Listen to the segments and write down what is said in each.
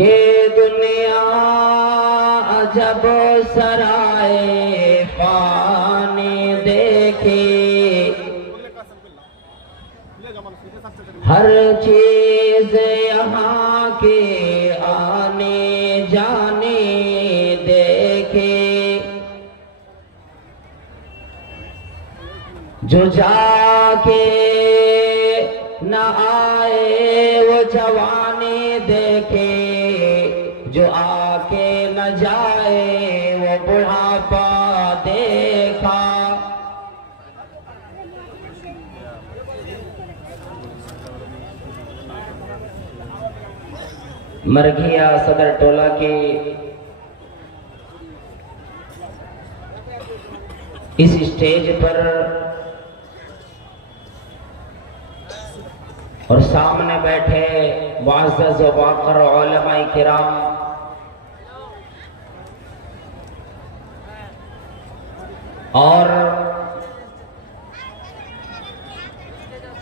ये दुनिया अजब सराय पानी देखी, हर चीज यहाँ के आने जाने देखे, जो जाके न आए वो जवानी देखे, जो आके न जाए वो बुढ़ापा देखा। मरघिया सदर टोला के इस स्टेज पर और सामने बैठे मुअज़्ज़ज़ व वाक़िर उलमाए किराम, और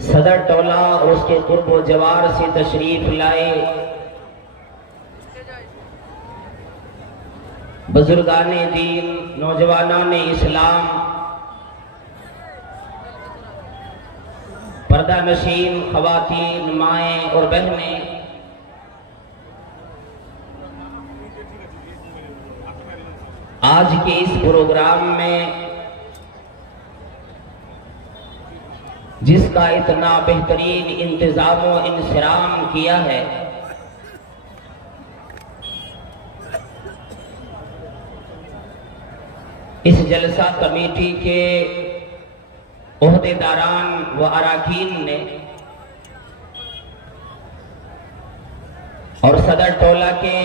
सदर टोला और उसके कुर्ब व जवार से तशरीफ लाए बुजुर्गाने दीन, नौजवानाने इस्लाम, पर्दा नशीन खवातीन, माएँ और बहनें, आज के इस प्रोग्राम में जिसका इतना बेहतरीन इंतजाम व इंसराम किया है, इस जलसा कमेटी के ओहदेदारान व अराकीन ने और सदर टोला के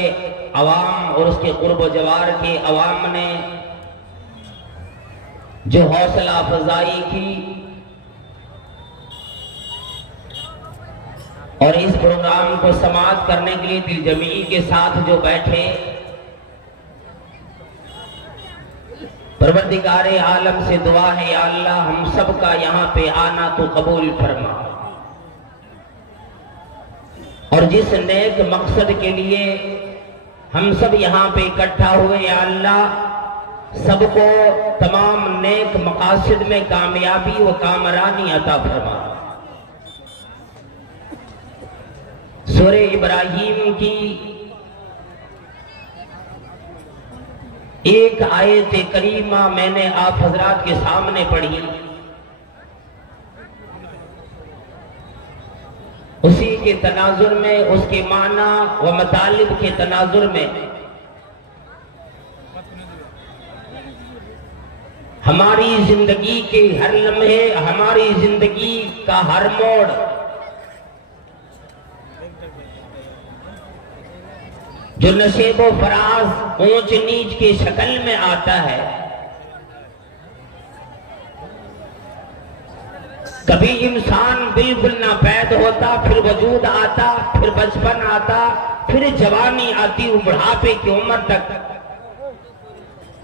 अवाम और उसके कुर्ब जवार के अवाम ने जो हौसला अफजाई की और इस प्रोग्राम को समाप्त करने के लिए दिलजमी के साथ जो बैठे, परवरदिगारे आलम से दुआ है या अल्लाह हम सब का यहाँ पे आना तो कबूल फरमा, और जिस नेक मकसद के लिए हम सब यहाँ पे इकट्ठा हुए या अल्लाह सबको तमाम नेक मकासद में कामयाबी व कामरानी अता फरमा। सूरे इब्राहिम की एक आयत करीमा मैंने आप हजरात के सामने पढ़ी, उसी के तनाजुर में, उसके माना व मतालिब के तनाजुर में हमारी जिंदगी के हर लम्हे, हमारी जिंदगी का हर मोड़ जो नशेबो फराज ऊंच नीच की शक्ल में आता है, कभी इंसान बिल्कुल ना पैदा होता, फिर वजूद आता, फिर बचपन आता, फिर जवानी आती, बुढ़ापे की उम्र तक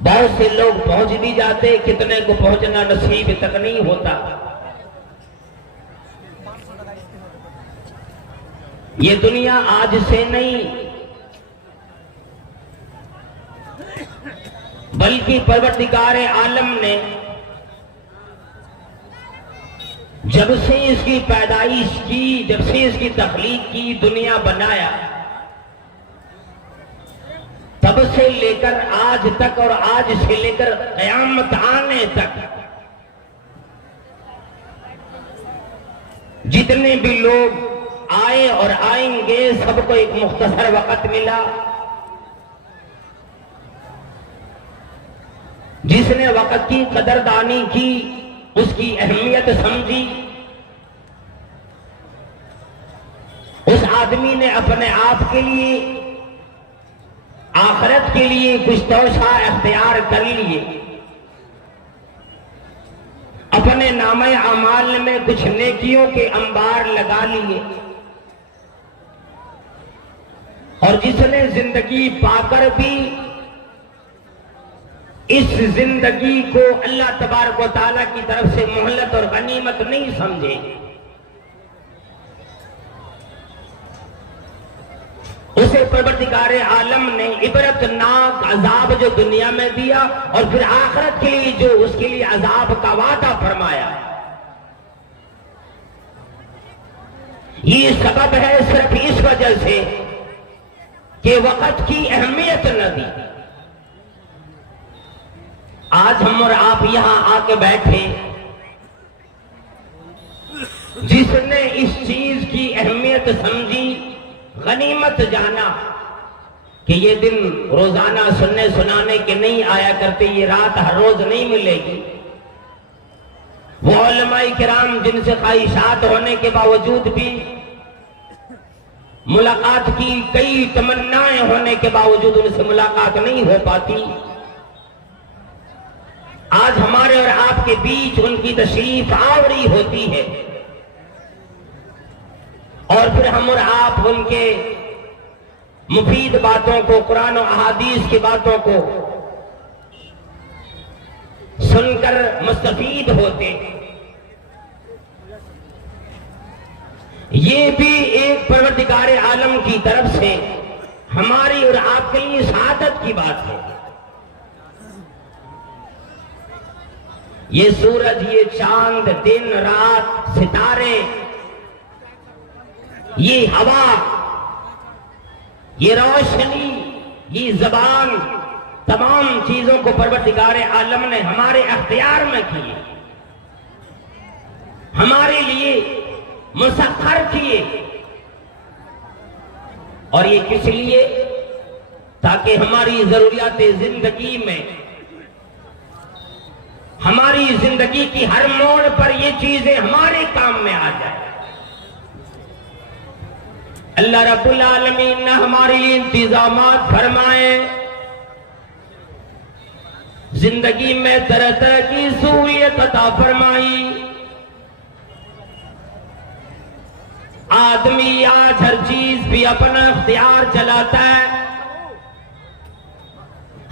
बहुत से लोग पहुंच भी जाते, कितने को पहुंचना नसीब तक नहीं होता। ये दुनिया आज से नहीं बल्कि परवरदिगारे आलम ने जब से इसकी पैदाइश की, जब से इसकी तख्लीक की, दुनिया बनाया, तब से लेकर आज तक और आज से लेकर क़यामत आने तक जितने भी लोग आए और आएंगे सबको एक मुख्तसर वक्त मिला। जिसने वक्त की कदरदानी की, उसकी अहमियत समझी, उस आदमी ने अपने आप के लिए, आखिरत के लिए कुछ तोशा इख्तियार कर लिए, अपने नामे अमाल में कुछ नेकियों के अंबार लगा लिए, और जिसने जिंदगी पाकर भी इस जिंदगी को अल्लाह तबारक व तआला की तरफ से मोहलत और गनीमत नहीं समझे, उसे परवरदिगारे आलम ने इबरतनाक अजाब जो दुनिया में दिया और फिर आखिरत के लिए जो उसके लिए अजाब का वादा फरमाया, ये सबब है सिर्फ इस वजह से कि वक्त की अहमियत न दी। आज हम और आप यहां आके बैठे, जिसने इस चीज की अहमियत समझी, गनीमत जाना कि ये दिन रोजाना सुनने सुनाने के नहीं आया करते, ये रात हर रोज नहीं मिलेगी, वो उलमाए किराम जिनसे ख्वाहिशात होने के बावजूद भी, मुलाकात की कई तमन्नाएं होने के बावजूद उनसे मुलाकात नहीं हो पाती, आज हमारे और आपके बीच उनकी तशरीफ आवरी होती है, और फिर हम और आप उनके मुफीद बातों को, कुरान और अहादीस की बातों को सुनकर मुस्तफीद होते। ये भी एक परवरदिगार आलम की तरफ से हमारी और आपके लिए सआदत की बात है। ये सूरज, ये चांद, दिन रात, सितारे, ये हवा, ये रोशनी, ये जबान, तमाम चीजों को परवरदिगार आलम ने हमारे अख्तियार में किए, हमारे लिए मुसख्खर किए। और ये किस लिए? ताकि हमारी जरूरियात जिंदगी में, हमारी जिंदगी की हर मोड़ पर ये चीजें हमारे काम में आ जाए। अल्लाह रब्बुल आलमीन ने हमारे लिए इंतजामात फरमाए, जिंदगी में तरह तरह की सहूलियत अता फरमाई। आदमी आज हर चीज भी अपना इख्तियार चलाता है,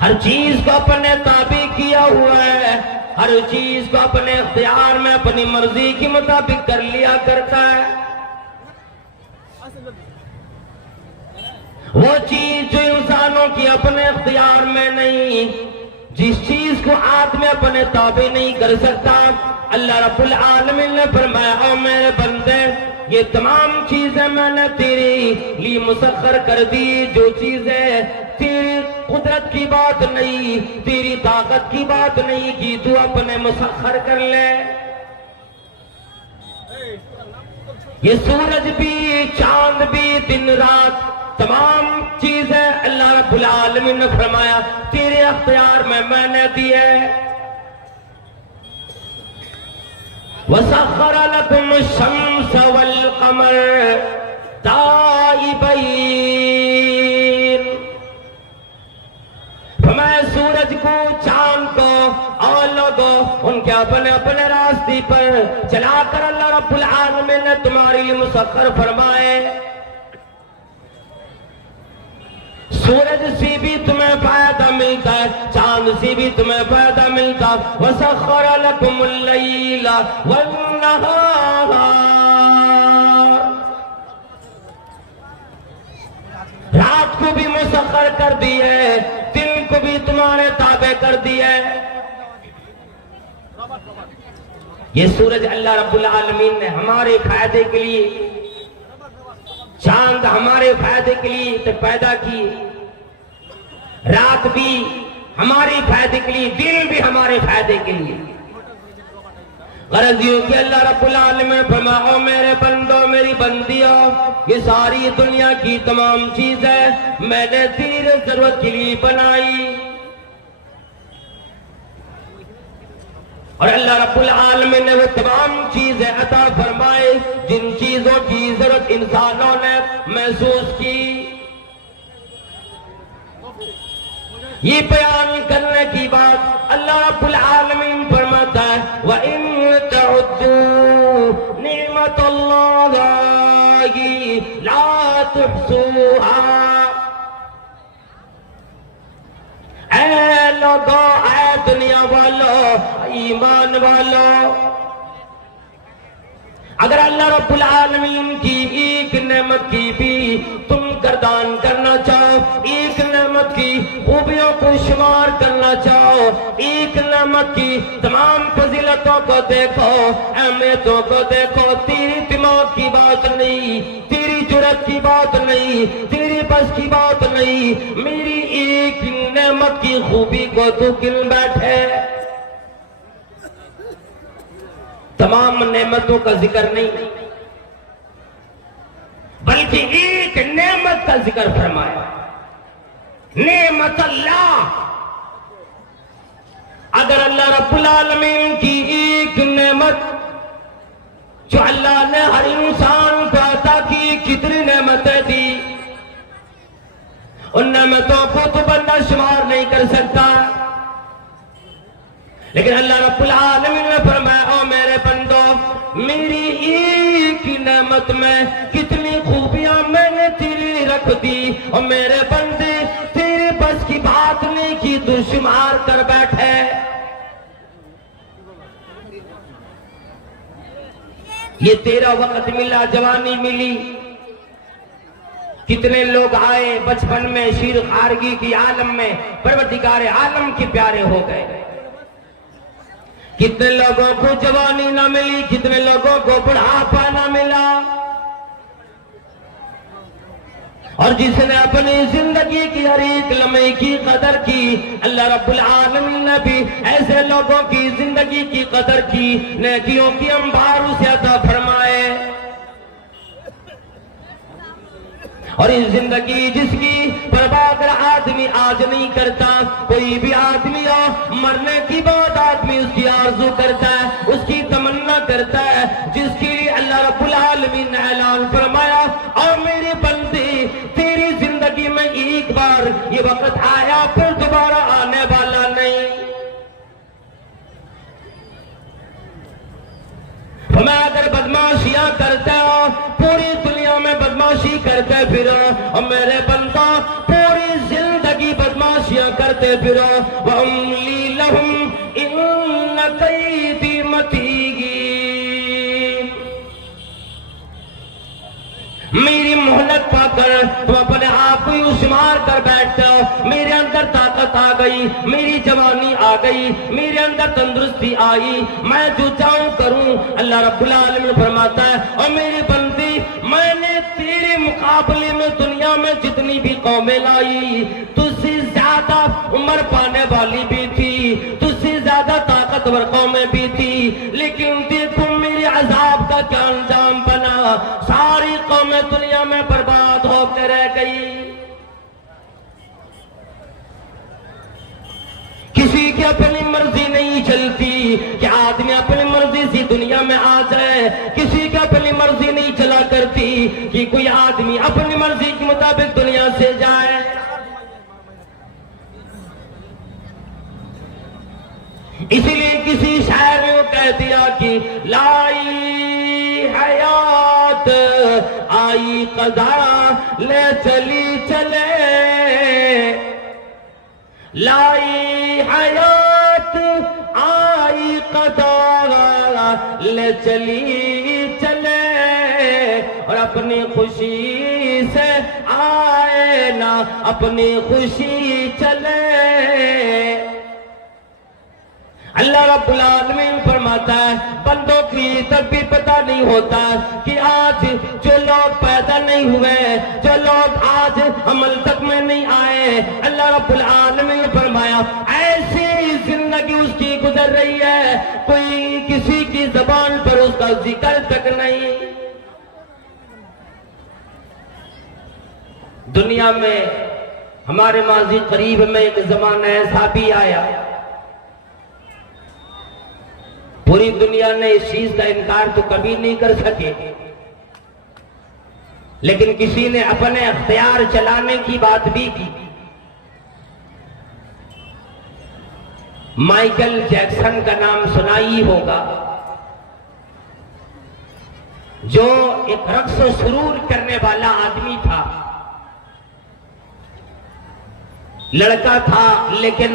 हर चीज को अपने ताबे किया हुआ है, हर चीज को अपने इख्तियार में अपनी मर्जी के मुताबिक कर लिया करता है। वो चीज जो इंसानों की अपने इख्तियार में नहीं, जिस चीज को आदमी अपने ताबे नहीं कर सकता, अल्लाह रब्बुल आलमीन ने फरमाया, ओ मेरे बंदे, ये तमाम चीजें मैंने तेरे लिए मुसख्खर कर दी। जो चीजें तेरी कुदरत की बात नहीं, तेरी ताकत की बात नहीं की, तू अपने मुसख्खर कर ले। ये सूरज भी, चांद भी, दिन रात, तमाम चीजें अल्लाह रब्बुल आलमीन ने फरमाया तेरे अख्तियार में मैंने दी है। वसख्खर लकुम शम्स वल कमर दाइबैन, फरमाया सूरज को, चांद को और लोगों उनके अपने अपने रास्ते पर चलाकर अल्लाह रब्बुल आलमीन ने तुम्हारे लिए मुसख्खर फरमाए। सूरज से भी तुम्हें फायदा मिलता है, चांद से भी तुम्हें फायदा मिलता। वसख्खर लकुमुल लैला वन्नहार, रात को भी मुसख्खर कर दी है, दिन को भी तुम्हारे ताबे कर दी है। ये सूरज अल्लाह रब्बुल आलमीन ने हमारे फायदे के लिए, चांद हमारे फायदे के लिए तो पैदा किए, रात भी हमारे फायदे के लिए, दिन भी हमारे फायदे के लिए। गरज यूं कि अल्लाह रब्बुल आलमीन फरमाओ, मेरे बंदो, मेरी बंदियों, ये सारी दुनिया की तमाम चीजें मैंने तेरी जरूरत के लिए बनाई। और अल्लाह रब्बुल आलमीन ने वो तमाम चीजें अता फरमाए जिन चीजों की जरूरत इंसानों ने महसूस की। ये बयान करने की बात अल्लाह रब्बुल आलमीन फरमाता है, व इन तउद्दू निअमतल्लाहि ला तुहसूहा। ऐ लोगों, ऐ दुनिया वालों, ईमान वालों, अगर अल्लाह रब्बुल आलमीन की एक नेमत की भी तुम गर्दान करना चाहो, एक नेमत की खूबियों को शुमार करना चाहो, एक नेमत की तमाम फजीलतों को देखो, अहमियतों को देखो, तेरी दिमाग की बात नहीं, तेरी जुर्रत की बात नहीं, तेरी बस की बात नहीं, मेरी एक नेमत की खूबी को तू गिन बैठे। तमाम नेमतों का जिक्र नहीं, बल्कि एक नेमत का जिक्र फरमाया, नेमत अल्लाह। अगर अल्लाह रब्बुल आलमीन की एक नेमत जो अल्लाह ने हर इंसान को अता की, कितनी नेमतें दी, उन नेमतों को तो बंदा शुमार नहीं कर सकता। लेकिन अल्लाह रब्बुल आलमीन ने फरमाया, ओ मेरे बंदो, मेरी एक ही नेमत में कितनी खूबियां मैंने तेरे लिए रख दी, और मेरे बंदे तेरे बस की बात नहीं की तू शुमार कर बैठे। ये तेरा वक्त मिला, जवानी मिली। कितने लोग आए बचपन में शीर खारगी की आलम में, परवरदिगार आलम के प्यारे हो गए। कितने लोगों को जवानी ना मिली, कितने लोगों को बुढ़ापा ना मिला। और जिसने अपनी जिंदगी की हर एक लम्हे की कदर की, अल्लाह रब्बुल आलमीन ने भी ऐसे लोगों की जिंदगी की कदर की, नेकियों की अंबार उसे अता फरमाए। और इस जिंदगी जिसकी परवाह अगर आदमी आज नहीं करता, कोई भी आदमी हो, मरने की बहुत आदमी उसकी आरज़ू करता है, उसकी तमन्ना करता है, जिसके लिए अल्लाह रब्बुल आलमीन ने ऐलान फरमाया, और मेरे बंदे तेरी जिंदगी में एक बार ये वक्त आया, फिर दोबारा आने वाला नहीं। मैं अगर बदमाशियां करते हो, पूरी दुनिया में बदमाशी करते फिरो, और मेरे बंदा पूरी जिंदगी बदमाशियां करते फिरो। वअमली लहुम इन्न कैदी मतीन, मेरी मोहलत पाकर तुम अपने आप को यूं शुमार कर बैठते हो। मेरे अंदर ताकत आ गई, मेरी जवानी आ गई, मेरे अंदर तंदुरुस्ती आई, मैं जो चाहूं करूं। अल्लाह रब्बुल आलमीन फरमाता है, और मेरे बंदे मैंने तेरे मुकाबले में दुनिया में जितनी भी कौमें लाई, तुझसे ज्यादा उम्र पाने वाली भी थी, तुझसे ज्यादा ताकतवर कौमें भी थी, लेकिन देखो मेरे अजाब का क्या अंजाम बना। सारी कौमें दुनिया में बर्बाद होकर रह गई। किसी की अपनी मर्जी नहीं चलती कि आदमी अपनी मर्जी से दुनिया में आ जाए, किसी की अपनी मर्जी नहीं चला करती कि कोई आदमी अपनी मर्जी के मुताबिक दुनिया से जाए। इसीलिए किसी शायर ने कह दिया कि लाई हयात आई कदा ले चली चले, लाई हयात आई कदा ले चली चले, और अपनी खुशी से आए ना अपनी खुशी चले। अल्लाह रब्बुल आलमीन फरमाता है, बंदों की तब भी पता नहीं होता कि आज जो लोग पैदा नहीं हुए, जो लोग आज अमल तक में नहीं आए, अल्लाह रब्बुल आलमीन ने फरमाया ऐसी जिंदगी उसकी गुजर रही है, कोई किसी की जबान पर उसका जिक्र तक नहीं। दुनिया में हमारे माजी करीब में एक जमाना ऐसा भी आया, पूरी दुनिया ने इस चीज का इनकार तो कभी नहीं कर सके, लेकिन किसी ने अपने अख्तियार चलाने की बात भी की। माइकल जैक्सन का नाम सुना ही होगा, जो एक रक्स सुरूर करने वाला आदमी था, लड़का था, लेकिन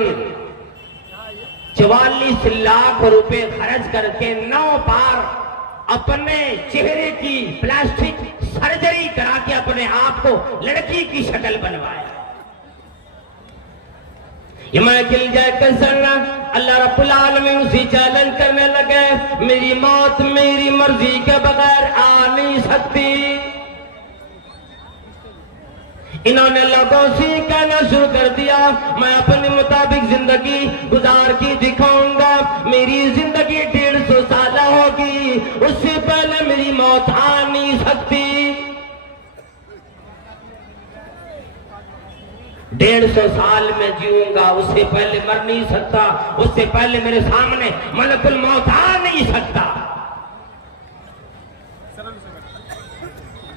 44 लाख रुपए खर्च करके 9 बार अपने चेहरे की प्लास्टिक सर्जरी करा के अपने आप को लड़की की शक्ल बनवाया। ये माइकल जैक्सन अल्लाह रब्बुल आलमीन उसी चैलेंज करने लगे, मेरी मौत मेरी मर्जी के बगैर आ नहीं सकती। इन्होंने लोगों से कहना शुरू कर दिया, मैं अपने मुताबिक जिंदगी गुजार के दिखाऊंगा, मेरी जिंदगी 150 साल होगी, उससे पहले मेरी मौत आ नहीं सकती। 150 साल में जीऊंगा, उससे पहले मर नहीं सकता, उससे पहले मेरे सामने मलकुल मौत आ नहीं सकता।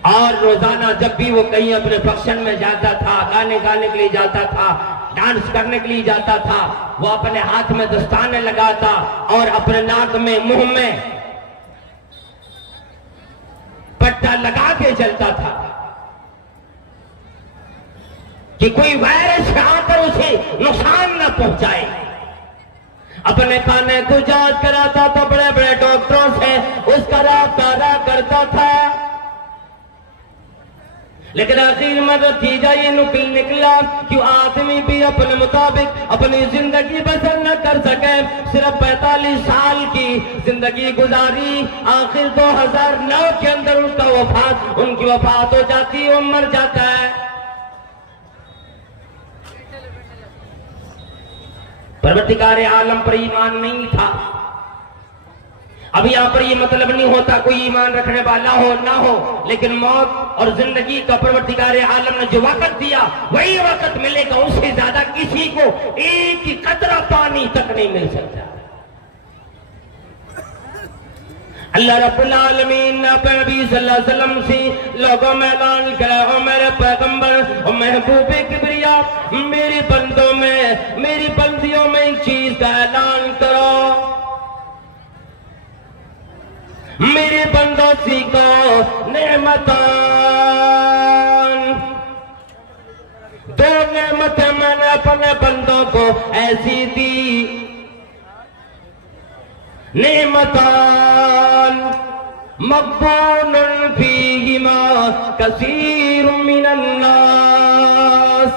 और रोजाना जब भी वो कहीं अपने फंक्शन में जाता था, गाने गाने के लिए जाता था, डांस करने के लिए जाता था, वो अपने हाथ में दस्ताने लगाता और अपने नाक में मुंह में पट्टा लगा के चलता था कि कोई वायरस आकर उसे नुकसान न पहुंचाए। अपने खाने को जांच कराता तो बड़े बड़े डॉक्टरों से उसका राब्ता करता था, लेकिन आखिर में नतीजा ये निकला कि आदमी भी अपने मुताबिक अपनी जिंदगी बसर न कर सके। सिर्फ 45 साल की जिंदगी गुजारी, आखिर 2009 के अंदर उनकी वफात हो जाती है, वो मर जाता है। परवरदिगार आलम पर ईमान नहीं था। अब यहां पर ये मतलब नहीं होता कोई ईमान रखने वाला हो ना हो, लेकिन मौत और जिंदगी का परवरदिगार आलम ने जो वक्त दिया वही वक्त मिलेगा, उससे ज्यादा किसी को एक ही कतरा पानी तक नहीं मिल सकता। अल्लाह रब्बुल आलमीन ने अपने नबी सल्लल्लाहु अलैहि वसल्लम से लोगों में ऐलान करा, ओ मेरे पैगंबर और महबूबे किबरिया, मेरे बंदों में मेरी बंदियों में एक चीज का ऐलान करो, मेरे बंदों सीखो नेमतान, दो नेमतें मैंने अपने बंदों को ऐसी दी, नेमतान मक़बूनुन फ़ीहिमा कसीरुम मिनन नास,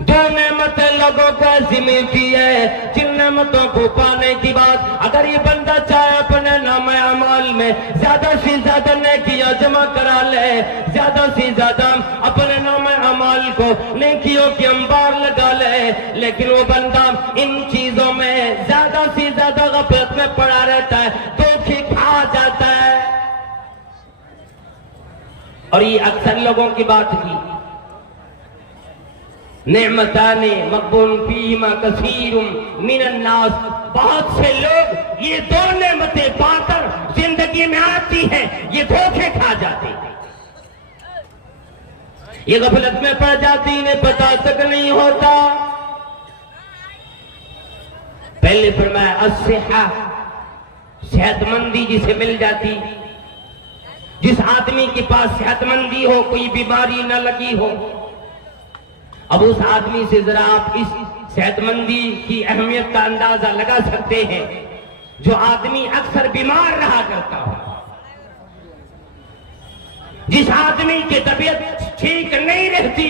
दो नेमतें लोगों को ऐसी मिलती है जिन नेमतों को पाने की बाद अगर ये बंदा चाहे अपने नाम अमाल में ज्यादा से ज्यादा नेकियां जमा करा ले, ज्यादा से ज्यादा अपने नाम अमाल को नेकियों के अंबार लगा ले, लेकिन वो बंदा इन चीजों में ज्यादा से ज्यादा गफलत में पड़ा रहता है, धोखे खा जाता है। और ये अक्सर लोगों की बात की, नेमताने मक़बून फ़ीहिमा कसीरुम मिनन नास, बहुत से लोग ये दो नेमतें पाकर जिंदगी में आती हैं, ये धोखे खा जाते हैं, ये गफलत में पड़ जाती, इन्हें पता तक नहीं होता। पहले फरमाया अस्सिहा, सेहतमंदी जिसे मिल जाती, जिस आदमी के पास सेहतमंदी हो, कोई बीमारी न लगी हो, अब उस आदमी से जरा आप इस सेहतमंदी की अहमियत का अंदाजा लगा सकते हैं जो आदमी अक्सर बीमार रहा करता हो, जिस आदमी की तबीयत ठीक नहीं रहती,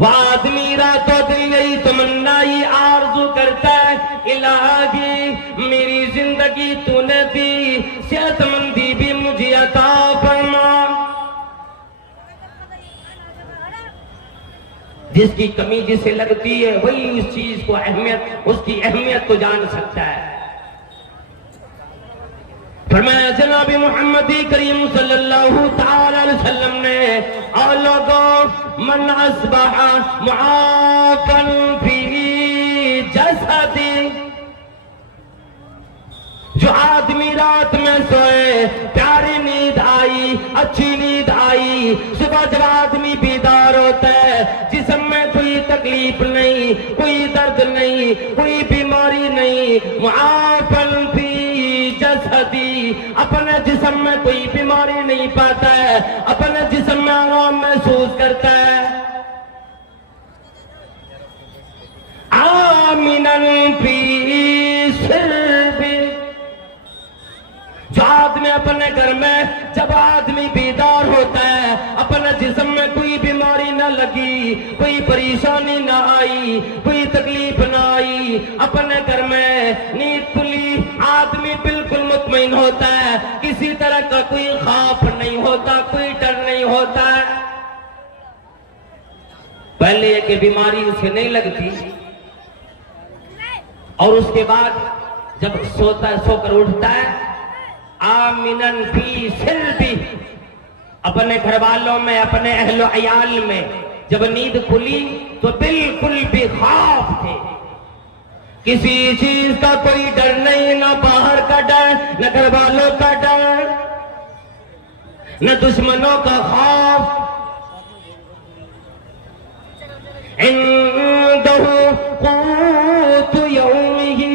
वह आदमी रातों दिन यही तमन्ना ही आरज़ू करता है, इलाही मेरी जिंदगी तूने दी, सेहतमंदी भी मुझे अता फरमा। जिसकी कमी जिसे लगती है वही उस चीज को अहमियत, उसकी अहमियत को जान सकता है। फरमाया जनाब मोहम्मद करीम सल्लल्लाहु तआला अलैहि वसल्लम ने, और लोगों मन अस्बहा मुआफन फी जसदी, जो आदमी रात में सोए, प्यारी नींद आई, अच्छी नींद आई, सुबह जब आदमी बीदार होता है, जिस्म में कोई तकलीफ नहीं, कोई दर्द नहीं, कोई बीमारी नहीं, मुआफन फी जसदी, अपने जिस्म में कोई बीमारी नहीं पाता है, अपने जिस्म में आराम महसूस करता है, आमिनन फी सिरबी, जो आदमी अपने घर में जब आदमी बीदार होता है, अपने जिस्म में कोई बीमारी न लगी, कोई परेशानी न आई, कोई तकलीफ न आई, अपने घर में नींद खुली, आदमी बिल्कुल मुतमईन होता है, किसी तरह का कोई खौफ नहीं होता, कोई डर नहीं होता है। पहले एक बीमारी उसे नहीं लगती, और उसके बाद जब सोकर उठता है, आमिनन फी सिल्बी, अपने घर वालों में, अपने अहलो अयाल में जब नींद खुली तो बिल्कुल बेखौफ थे, किसी चीज का कोई डर नहीं, न बाहर का डर, न घर वालों का डर, न दुश्मनों का खौफ। इंदहु क़ूतु यौमिही,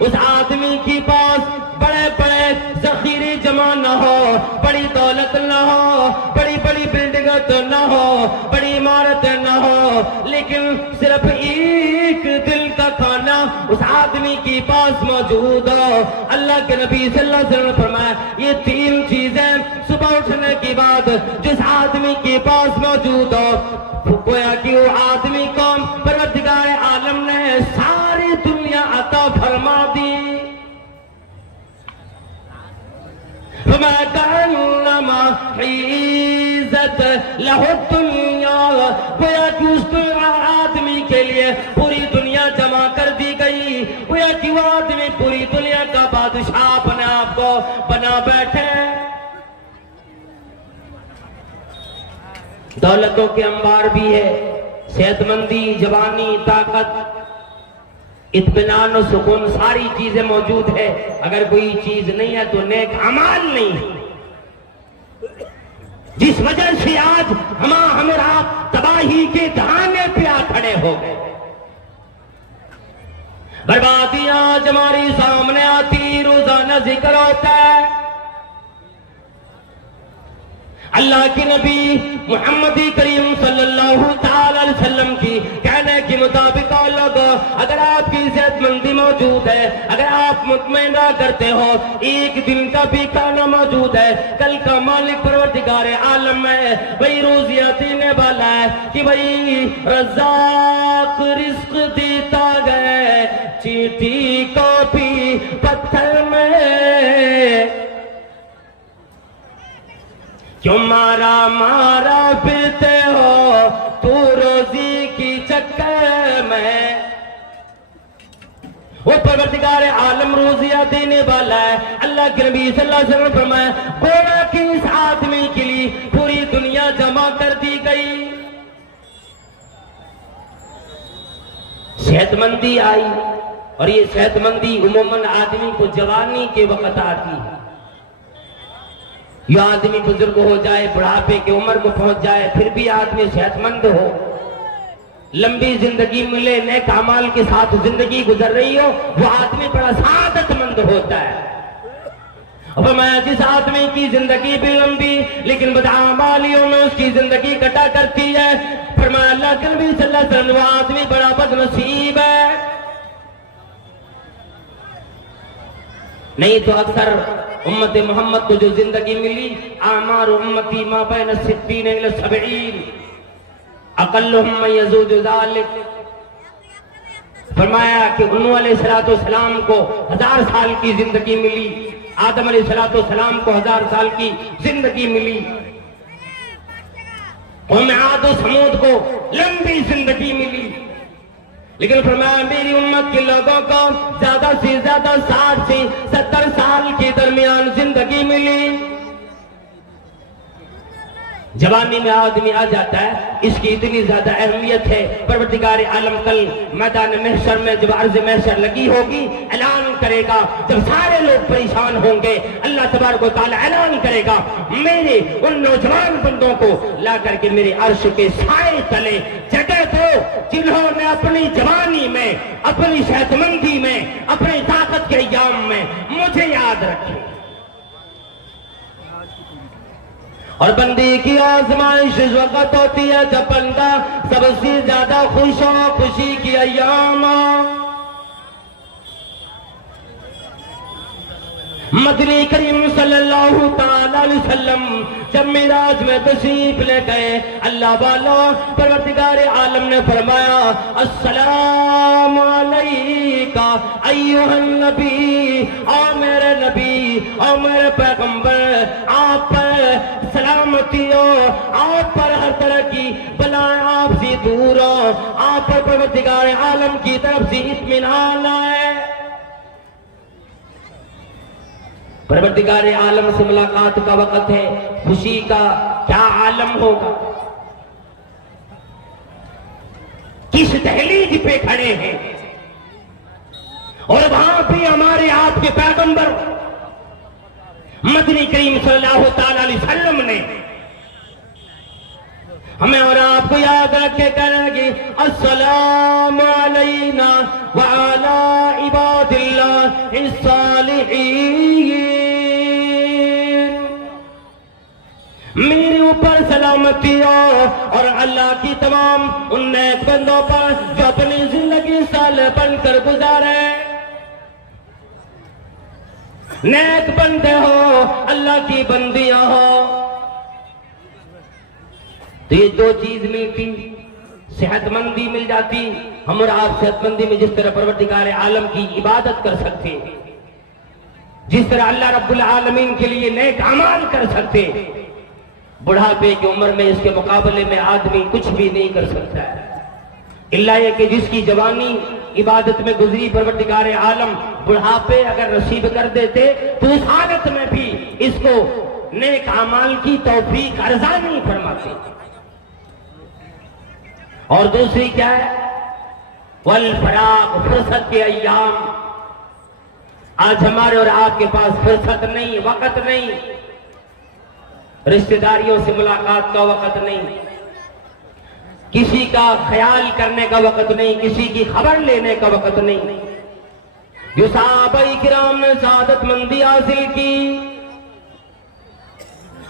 उस आदमी के पास बड़े बड़े जखीरे जमा न हो, बड़ी दौलत न हो, बड़ी बड़ी बिल्डिंग तो न हो, बड़ी इमारत न हो, लेकिन सिर्फ एक अल्लाह के नबी सल्लल्लाहु अलैहि वसल्लम ने फरमाया ये तीन चीजें सुबह उठने के बाद जिस आदमी के पास मौजूद हो, गोया कि वो आदमी को परवरदिगार आलम ने सारी दुनिया अता फरमा दी। गोया कि उस आदमी के लिए पूरी दुनिया जमा कर दी गई। गोया कि वो आदमी पूरी दुनिया का बादशाह अपने आप को बना बैठे। दौलतों के अंबार भी है, सेहतमंदी, जवानी, ताकत, इत्मीनान और सुकून, सारी चीजें मौजूद है। अगर कोई चीज नहीं है तो नेक अमाल नहीं है, जिस वजह से आज हम और आप तबाही के दहाने पे आ खड़े हो गए। बर्बादियां आज हमारी सामने आती, रोजाना जिक्र होता है। अल्लाह के नबी मोहम्मद करीम सल्लल्लाहु ताला अलैहि वसल्लम की कहने के मुताबिक लोग अगर आपकी सेहतमंदी मौजूद है, अगर आप मुतमईन करते हो, एक दिन का भी खाना मौजूद है, कल का मालिक परवरदिगार आलम है, वही रोजियां देने वाला है कि वही रज़्ज़ाक़ रिज़्क़ देता गए, चींटी कॉपी पत्थर में क्यों मारा मारा फिरते हो तू रोजी की चक्कर में। वो परवरदिगार आलम रोजियां देने वाला है। अल्लाह के नबी सल्लल्लाहु अलैहि वसल्लम फरमाया गोया कि इस आदमी के लिए पूरी दुनिया जमा कर दी गई। सेहतमंदी आई, और ये सेहतमंदी उमूमन आदमी को जवानी के वक्त आती है। यह आदमी बुजुर्ग हो जाए, बुढ़ापे की उम्र को पहुंच जाए, फिर भी आदमी सेहतमंद हो, लंबी जिंदगी मिले, नेक अमाल के साथ जिंदगी गुजर रही हो, वो आदमी बड़ा सादतमंद होता है। अब मैं जिस आदमी की जिंदगी भी लंबी लेकिन बदअमालियों में उसकी जिंदगी कटा करती है, फरमाया अल्लाह के नबी सल्लल्लाहु अलैहि वसल्लम, वो आदमी बड़ा बदनसीब है। नहीं तो अक्सर उम्मत मोहम्मद को जो जिंदगी मिली, आमार उम्मती मा बैन सित्तीन इला सबईन अक़ल्लुहुम मन यज़ूदु ज़ालिक। फरमाया कि उन्होंने अलैहिस्सलाम को 1000 साल की जिंदगी मिली, आदम अलैहिस्सलाम को 1000 साल की जिंदगी मिली, कौम आद और समूद को लंबी जिंदगी मिली। लेकिन फरमाया मेरी उम्मत के लोगों को ज्यादा से ज्यादा 60 से 70 साल के दरमियान जिंदगी मिली। जवानी में आदमी आ जाता है, इसकी इतनी ज्यादा अहमियत है। परवरदिगार आलम कल मैदान महशर में जब अर्ज़ महशर लगी होगी, ऐलान करेगा, जब सारे लोग परेशान होंगे, अल्लाह तबारक व तआला ऐलान करेगा मेरे उन नौजवान बंदों को ला करके मेरे अर्श के साए तले जगह दो, जिन्होंने अपनी जवानी में, अपनी सेहतमंदी में, अपनी ताकत के अय्याम में मुझे याद रखे। और बंदी की आजमाइश इस वक्त होती है जब बंदा सबसे ज्यादा खुश हो, खुशी की अय्याम। मदनी करीम सल्लल्लाहु ताला अलैहि वसल्लम जब मिराज में तशरीफ ले गए, अल्लाह वालों परवरदिगार आलम ने फरमाया अस्सलामु अलैका अय्युहन नबी, ओ मेरे नबी, ओ मेरे पैगंबर, आप पर सलामती हो, आप पर हर तरह की बलाएं आपसे दूर हो, आप पर परवरदिगार आलम की तरफ से इत्मीनान आए। परवरदिगार आलम से मुलाकात का वक्त है, खुशी का क्या आलम होगा। किस दहलीज पे खड़े हैं और वहां भी हमारे आपके पैगंबर मदनी करीम सल्लल्लाहु ताला अलैहि वसल्लम ने हमें और आपको याद रख के कहेंगे अस्सलामु अलैना व अला इबादिल्लाहि सालिहीन। मेरे ऊपर सलामती हो और अल्लाह की तमाम उन नेक बंदों पर जो अपनी जिंदगी साल बनकर गुजारे। नेक बंदे हो, अल्लाह की बंदियां हो, तो ये दो चीज मिलती, सेहतमंदी मिल जाती। हम और आप सेहतमंदी में जिस तरह परवरदिगार आलम की इबादत कर सकते, जिस तरह अल्लाह रब्बुल आलमीन के लिए नेक अमाल कर सकते, बुढ़ापे की उम्र में इसके मुकाबले में आदमी कुछ भी नहीं कर सकता है, इल्ला ये कि जिसकी जवानी इबादत में गुजरी, परवरदिगार आलम बुढ़ापे अगर नसीब कर देते तो उस हालत में भी इसको नेक अमाल की तौफीक अर्जा नहीं फरमाते। और दूसरी क्या है, वल फराग, फुर्सत के अय्याम। आज हमारे और आपके पास फुर्सत नहीं, वक्त नहीं, रिश्तेदारियों से मुलाकात का वक्त नहीं, किसी का ख्याल करने का वक्त नहीं, किसी की खबर लेने का वक्त नहीं। जो सहाबाए किराम ने सादतमंदी हासिल की,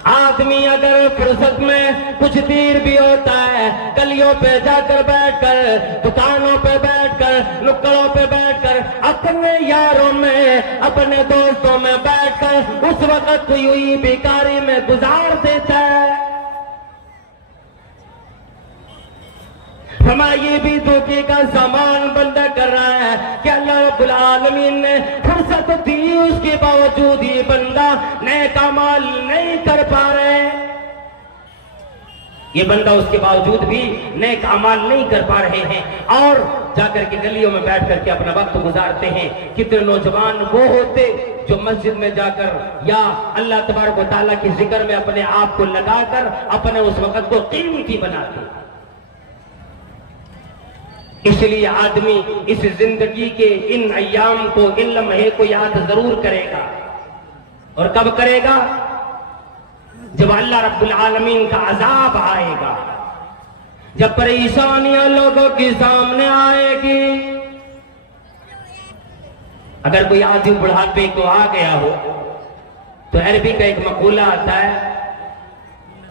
आदमी अगर फुर्सत में कुछ देर भी होता है, गलियों पे जाकर बैठकर, दुकानों पे बैठकर, नुक्कड़ों पे बैठकर, अपने यारों में, अपने दोस्तों में बैठकर उस वक्त कोई हुई बेकारी में गुजार देता है। हमारे भी धोखे का सामान बंदा कर रहा है कि अल्लाह रब्बुल आलमीन ने फुर्सत दी, उसके बावजूद ये बंदा नेक अमाल नहीं कर पा रहे। ये बंदा उसके बावजूद भी नेक अमाल नहीं कर पा रहे हैं और जाकर के गलियों में बैठ करके अपना वक्त गुजारते हैं। कितने नौजवान वो होते जो मस्जिद में जाकर या अल्लाह तबारक व तआला के जिक्र में अपने आप को लगाकर अपने उस वक्त को कीमती बनाते। इसलिए आदमी इस जिंदगी के इन अय्याम को, इन लम्हे को याद जरूर करेगा। और कब करेगा? जब अल्लाह रब्बुल आलमीन का अजाब आएगा, जब परेशानियां लोगों के सामने आएगी। अगर कोई आदमी बुढ़ापे को आ गया हो तो अरबी का एक मकूला आता है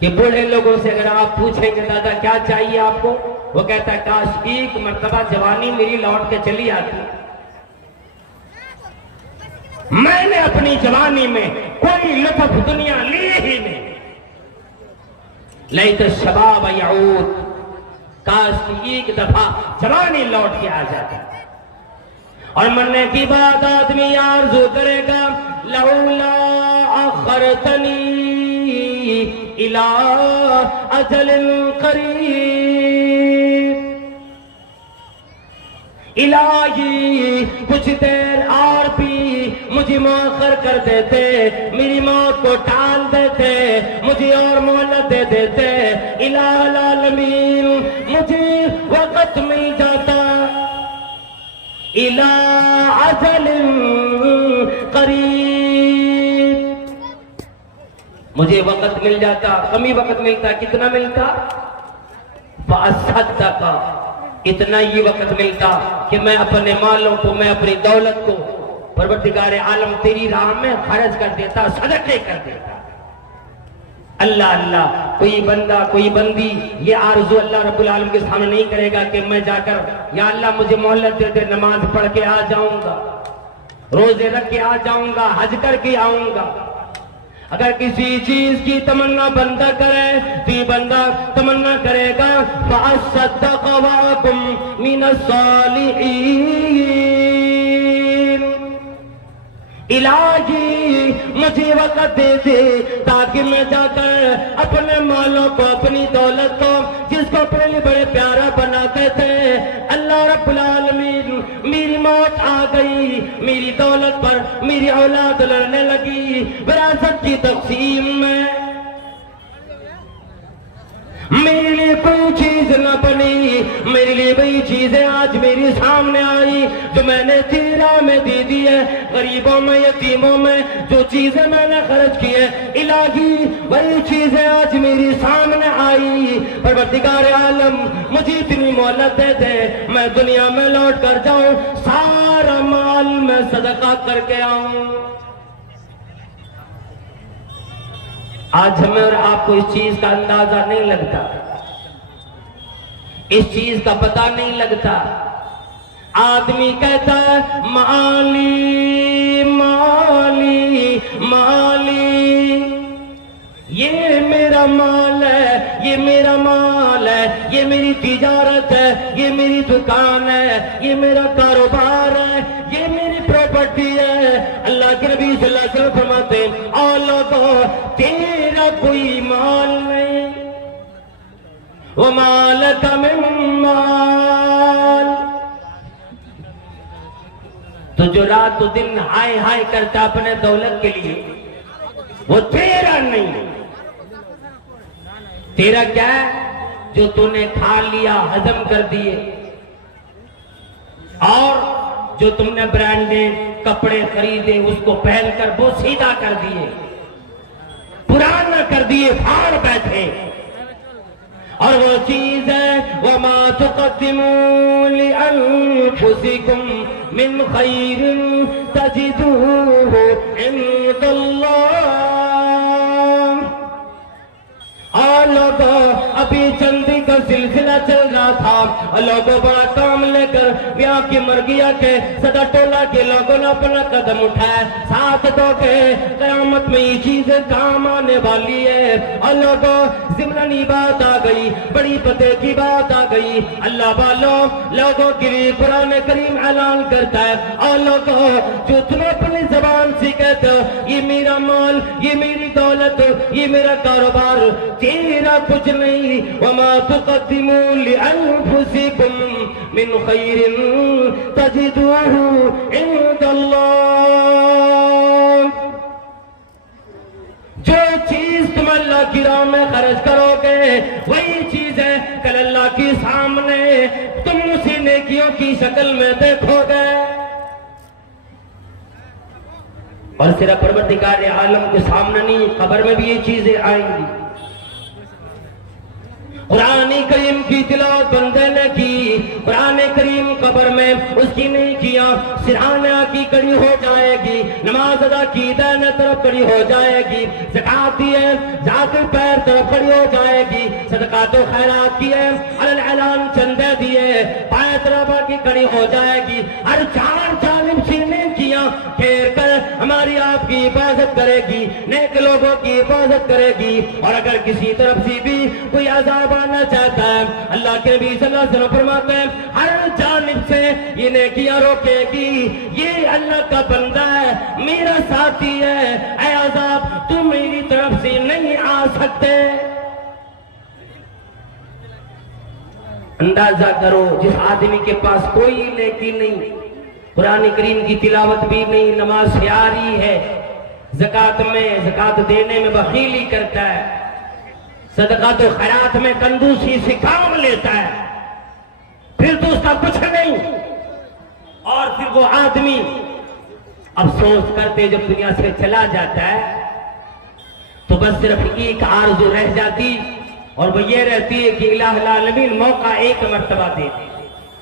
कि बूढ़े लोगों से अगर आप पूछेंगे दादा क्या चाहिए आपको, वो कहता है काश एक मर्तबा जवानी मेरी लौट के चली आती, मैंने अपनी जवानी में कोई लुत्फ दुनिया ली ही नहीं। लैत शबाब यऊद, काश की एक दफा जवानी लौट के आ जाती। और मरने की बात आदमी आरज़ू करेगा, लौला अखरतनी इला अजलिन करीब, इलाही कुछ देर और भी मुझे मौखर कर देते, मेरी मौत को टाल देते, मुझे और मोहलत दे देते। इलाहुल आलमीन मुझे वक्त मिल जाता, इला अजलिन करीब, मुझे वक्त मिल जाता, कमी वक्त मिलता, कितना मिलता? फ़असद्दक़, इतना ही वक्त मिलता कि मैं अपने मालों को, मैं अपनी दौलत को परवरदिगार आलम तेरी राह में खर्च कर देता, सदक़े कर देता। अल्लाह अल्लाह, कोई बंदा कोई बंदी ये आरज़ू अल्लाह रब्बुल आलम के सामने नहीं करेगा कि मैं जाकर या अल्लाह मुझे मोहलत दे दे, नमाज पढ़ के आ जाऊंगा, रोजे रख के आ जाऊंगा, हज करके आऊंगा। अगर किसी चीज की तमन्ना बंदा करे तो ये बंदा तमन्ना करेगा फ़असद्दक़ व अकुम मिनस सालिहीन, इलाही मुझे वक्त दे दे ताकि मैं जाकर अपने मालों को, अपनी दौलत को, जिसको अपने लिए बड़े प्यारा बनाते थे, अल्लाह रब्बुल आलमीन मेरी मौत आ गई, मेरी दौलत पर मेरी औलाद लड़ने लगी, विरासत की तक़सीम में मेरे लिए कोई चीज न बनी, मेरे लिए वही चीजें आज मेरे सामने आई जो मैंने तेरा में दे दी है, गरीबों में, यतीमों में जो चीजें मैंने खर्च की है, इलाही वही चीजें आज मेरे सामने आई। परवरदिगार आलम मुझे इतनी मोहलत दे दे, मैं दुनिया में लौट कर जाऊं, सारा माल मैं सदका करके आऊं। आज हमें और आपको इस चीज का अंदाजा नहीं लगता, इस चीज का पता नहीं लगता। आदमी कहता है माली माली मेरी तिजारत है, ये मेरी दुकान है, ये मेरा कारोबार है, ये मेरी प्रॉपर्टी है। अल्लाह के नबी सल्लल्लाहु अलैहि वसल्लम फरमाते हैं, ओ लोगों, तेरा कोई माल नहीं, वो माल का माल, तो जो रात दिन हाय हाय करता अपने दौलत के लिए, वो तेरा नहीं। तेरा क्या है? जो तूने खा लिया, हजम कर दिए, और जो तुमने ब्रांडेड कपड़े खरीदे उसको पहनकर वो सीधा कर दिए, पुराना कर दिए, फाड़ बैठे। और वो चीज है वमा तुक़द्दिमू लिअन्फुसिकुम मिन खैरिन तजिदूहु इंदल्लाह। और लोगों, अभी चंदी का सिलसिला चल रहा था, लोगों बड़ा काम लेकर ब्याह की मर्गिया के सदा टोला के लोगों ने अपना कदम उठाया, साथ दो के कयामत में ये चीजें काम आने वाली है। और लोगों, जिम्रानी बात आ गई, बड़ी पते की बात आ गई। अल्लाह वालों, लोगों के लिए कुरान करीम ऐलान करता है, और लोगों जो तुम अपनी जबान से कहते हो ये मेरा माल, ये मेरी दौलत, ये मेरा कारोबार, तेरा कुछ नहीं। वमा तुक़द्दिमू लिअन्फुसिकुम मिन खैरिन तजिदूहु इंदल्लाह। जो चीज तुम अल्लाह की राह में खर्च करोगे वही चीज है कल अल्लाह के सामने तुम उसी नेकियों की शक्ल में देखोगे। और सिर्फ परवरदिगार आलम के सामने नहीं, कब्र में भी ये चीजें आएंगी। कुरान करीम की तिलावत बंदे ने की, कुरान करीम कब्र में उसकी नहीं किया, सिरहाना की कड़ी हो जाएगी, नमाज अदा की दाहिने तरफ कड़ी हो जाएगी, ज़कात दी है जाकर पैर तरफ कड़ी हो जाएगी, सदका तो खैरात की है अलल ऐलान चंदे दिए पाए तरफ की कड़ी हो जाएगी। हर चार जानिब से नेकियां घेर कर हमारी आपकी हिफाजत करेगी, नेक लोगों की हिफाजत करेगी। और अगर किसी तरफ से भी कोई अज़ाब आना चाहता है, अल्लाह के नबी सल्लल्लाहु अलैहि वसल्लम फरमाते हैं हर जानिब से ये नेकियां रोकेगी। ये अल्लाह का बंदा है, मेरा साथी है, ऐ अज़ाब तुम मेरी तरफ से नहीं आ सकते। अंदाजा करो, जिस आदमी के पास कोई नेकी नहीं, कुरान करीम की तिलावत भी नहीं, नमाज से आ रही है, ज़कात देने में बखीली करता है, सदका तो खैरात में कंजूसी से काम लेता है, फिर तो उसका कुछ नहीं। और फिर वो आदमी अफसोस करते जब दुनिया से चला जाता है तो बस सिर्फ एक आरज़ू रह जाती, और वो ये रहती है कि इलाहुल आलमीन मौका एक मर्तबा दे दे।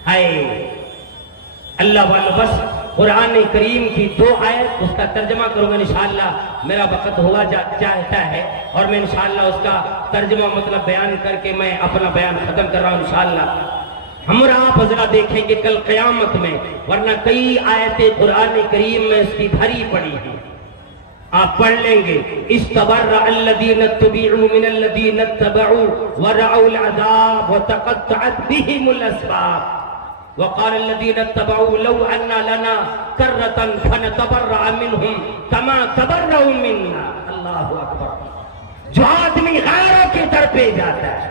हाय अल्लाह वाला, बस कुरान करीम की 2 आयत उसका तर्जमा करूंगा इंशाअल्लाह, मेरा वक्त हुआ चाहता है, और मैं इंशाअल्लाह उसका तर्जमा मतलब बयान करके मैं अपना बयान खत्म कर रहा हूं इंशाअल्लाह। हम और आप जरा देखेंगे कल क़यामत में, वरना कई आयतें कुरान करीम में इसकी भरी पड़ी हैं, आप पढ़ लेंगे। इस्तबर्रा अल्लज़ीना तुबिउ मिनल्लज़ीना तबउ व रअउल अज़ाब व तक़त्तअत बिहिमुल अस्बाब वक़ाल अल्लज़ीना तबउ लौ अन्ना लना कर्रतन फनतबर्रा मिनहुम कमा तबर्रउ मिन्ना। अल्लाहु अकबर। जो आदमी गैरों की तरफ जाता है,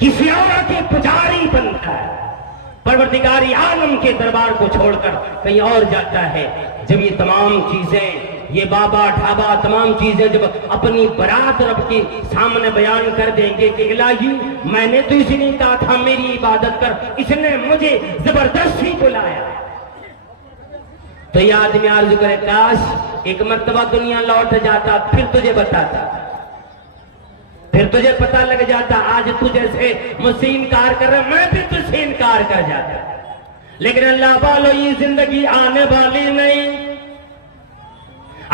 किसी और के पुजारी बनता है, परवरदिगार आलम के दरबार को छोड़कर कहीं और जाता है, जब ये तमाम चीजें, ये बाबा ढाबा तमाम चीजें जब अपनी बरात रब के सामने बयान कर देंगे कि इलाही मैंने तो इसने कहा था मेरी इबादत कर, इसने मुझे जबरदस्ती बुलाया, तो ये आदमी आरज़ू करे काश एक मर्तबा दुनिया लौट जाता, फिर तुझे बताता, फिर तुझे पता लग जाता आज तू जैसे मुझसे इनकार कर रहा, मैं भी तुझसे इनकार कर जाता। लेकिन अल्लाह वालों, ये जिंदगी आने वाली नहीं,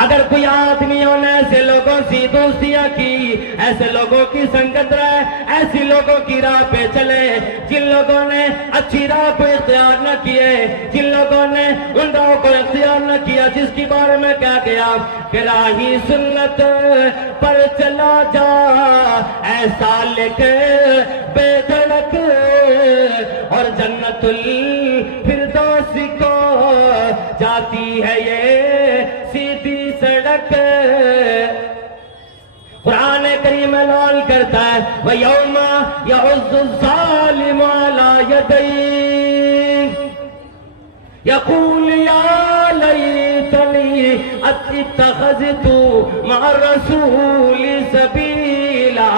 अगर कोई आदमियों ने ऐसे लोगों से दोस्तियां की, ऐसे लोगों की संगत रहे, ऐसी लोगों की राह पे चले जिन लोगों ने अच्छी राह को इख्तियार न किए, जिन लोगों ने उन राह को इख्तियार न किया जिसके बारे में क्या किया कि राही सुन्नत पर चला जा ऐसा लेके बेधड़क और जन्नतुल फिरदौस को जाती है ये सीधी सड़क। कुरान करीम ऐलान करता है व यौमा यउज़्ज़ु ज़ालिमु अला यदैहि यक़ूल या लैतनी अत्तख़ज़तु मअर रसूलि सबीला।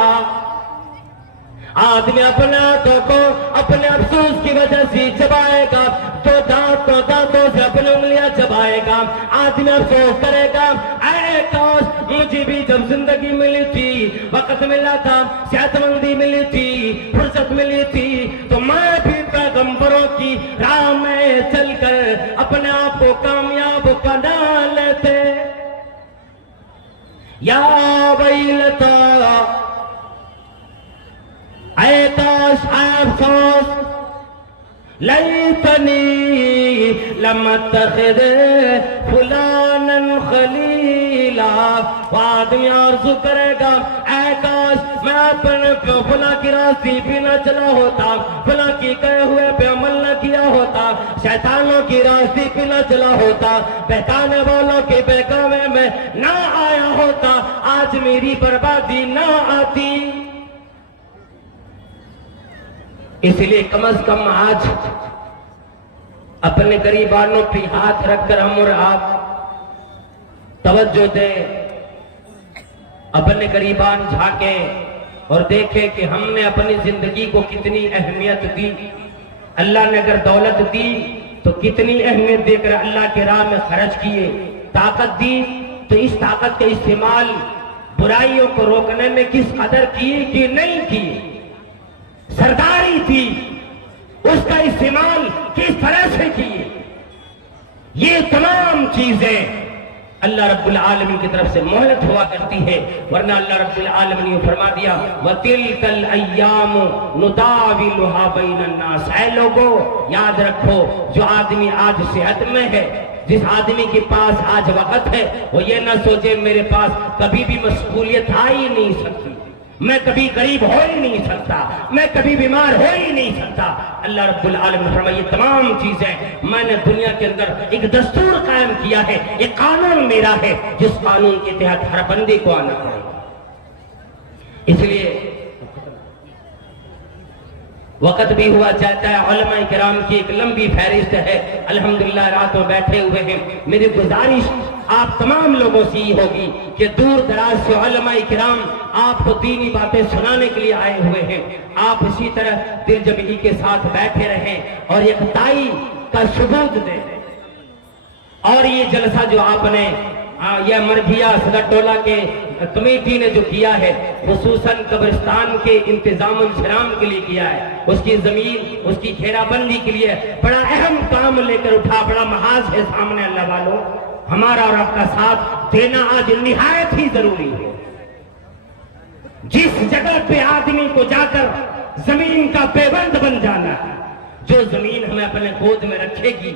आदमी अपने हाथों को अपने अफसोस की वजह से चबाएगा, तो दांतों से अपनी उंगलियां चबाएगा। आदमी अफसोस करेगा, ऐ काश मुझे भी जब जिंदगी मिली थी, वक्त मिला था, सेहतमंदी मिली थी, फुर्सत मिली थी, तो मैं भी पैगंबरों की राह में चलकर अपने आप को कामयाब बना लेते। या वैलता, ऐ काश अफसोस, लैतनी लम अत्तखिज़ फुलानन खलीला। आदमी आरज़ू करेगा, ऐ काश मैं अपने फुला की रास्ते भी न चला होता, फुला की कहे हुए पे अमल न किया होता, शैतानों की रास्ते भी न चला होता, बहकाने वालों के बहकावे में ना आया होता, आज मेरी बर्बादी ना आती। इसलिए कम से कम आज अपने गरीबानों पे हाथ रखकर हम और आप तवज्जो दें, अपने गरीबान झांके और देखें कि हमने अपनी जिंदगी को कितनी अहमियत दी। अल्लाह ने अगर दौलत दी तो कितनी अहमियत देकर अल्लाह के राह में खर्च किए, ताकत दी तो इस ताकत का इस्तेमाल बुराइयों को रोकने में किस कदर किए कि नहीं किए। सरदारी थी, उसका इस्तेमाल किस तरह से किए। ये तमाम चीजें अल्लाह रब्बुल आलमीन की तरफ से मोहलत हुआ करती है, वरना अल्लाह रब्बुल आलमीन ने फरमा दिया वतिलकल अय्यामु नुदाविलुहा बैनन नास। ऐ लोगों, याद रखो, जो आदमी आज सेहत में है, जिस आदमी के पास आज वक्त है, वो ये ना सोचे मेरे पास कभी भी मशगूलियत आ ही नहीं सकती, मैं कभी गरीब हो ही नहीं सकता, मैं कभी बीमार हो ही नहीं सकता। अल्लाह रब्बुल आलमीन ने फरमाया ये तमाम चीजें मैंने दुनिया के अंदर एक दस्तूर कायम किया है, एक कानून मेरा है जिस कानून के तहत हर बंदे को आना पड़ेगा। इसलिए वक्त भी हुआ चाहता है, उलमा किराम की एक लंबी फहरिस्त है, अल्हम्दुलिल्लाह रात में बैठे हुए हैं। मेरी गुजारिश आप तमाम लोगों से ये होगी कि दूर दराज से उलमा किराम आपको दीनी बातें सुनाने के लिए आए हुए हैं, आप इसी तरह दिलजमगी के साथ बैठे रहें और यकताई का सबूत दें। और ये जलसा जो आपने यह मरघिया सदर टोला के कमेटी ने जो किया है, खुसूसन कब्रिस्तान के इंतजाम इंतजाम के लिए किया है, उसकी जमीन उसकी घेराबंदी के लिए बड़ा अहम काम लेकर उठा, बड़ा महाज है सामने। अल्लाह वालों, हमारा और आपका साथ देना आज निहायत ही जरूरी है। जिस जगह पे आदमी को जाकर जमीन का पेबंद बन जाना है, जो जमीन हमें अपने गोद में रखेगी,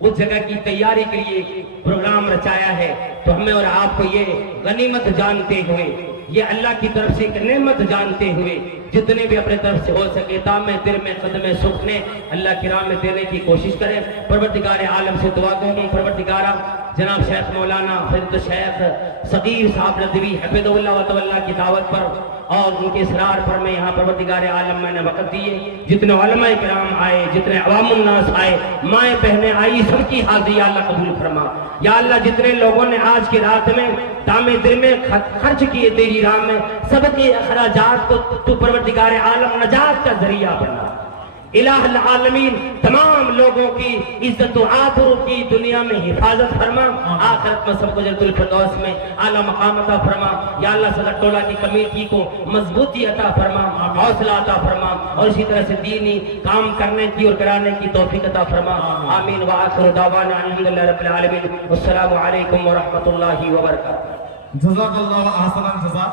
उस जगह की तैयारी के लिए प्रोग्राम रचाया है। तो हमें और आपको ये गनीमत जानते हुए, ये अल्लाह की तरफ से एक नेमत जानते हुए, जितने भी अपने तरफ से हो सके तामे दिल में कदम सुख ने अल्लाह की राह में देने की कोशिश करें। परवरदिगार आलम से दुआ करूं, परवरदिगारा जनाब शेख मौलाना फरीद शेख सगीर साहब नदवी हफिज़हुल्लाह व तवल्ला की दावत पर और उनके इसरार पर मैं यहाँ परवरदिगार आलम मैंने वक़्त दिए, जितने उलमा किराम आए, जितने अवामुन नास आए, माएँ बहनें आई, सबकी हाज़िरी अल्लाह कबूल फरमा। या अल्लाह, जितने लोगों ने आज की रात में दामे दिल में खर्च किए तेरी राह में, सबके अखराजात को तू परवरदिगार आलम नजात का जरिया बना। इलाहुल आलमीन तमाम लोगों की इज्जत व आबरू की दुनिया में हिफाजत फरमा, आखिरत में सबको जन्नतुल फिरदौस में आला मकाम अता फरमा। या अल्लाह सदर टोला की कमेटी को मजबूती अता फरमा, हौसला अता फरमा और इसी तरह से दीनी काम करने की और कराने की तौफीक अता फरमा। आमीन व आखिर दावाना अल्हम्दुलिल्लाहि रब्बिल आलमीन। अस्सलामु अलैकुम व रहमतुल्लाहि व बरकातुहू। जज़ाकल्लाहु अहसनल जज़ा।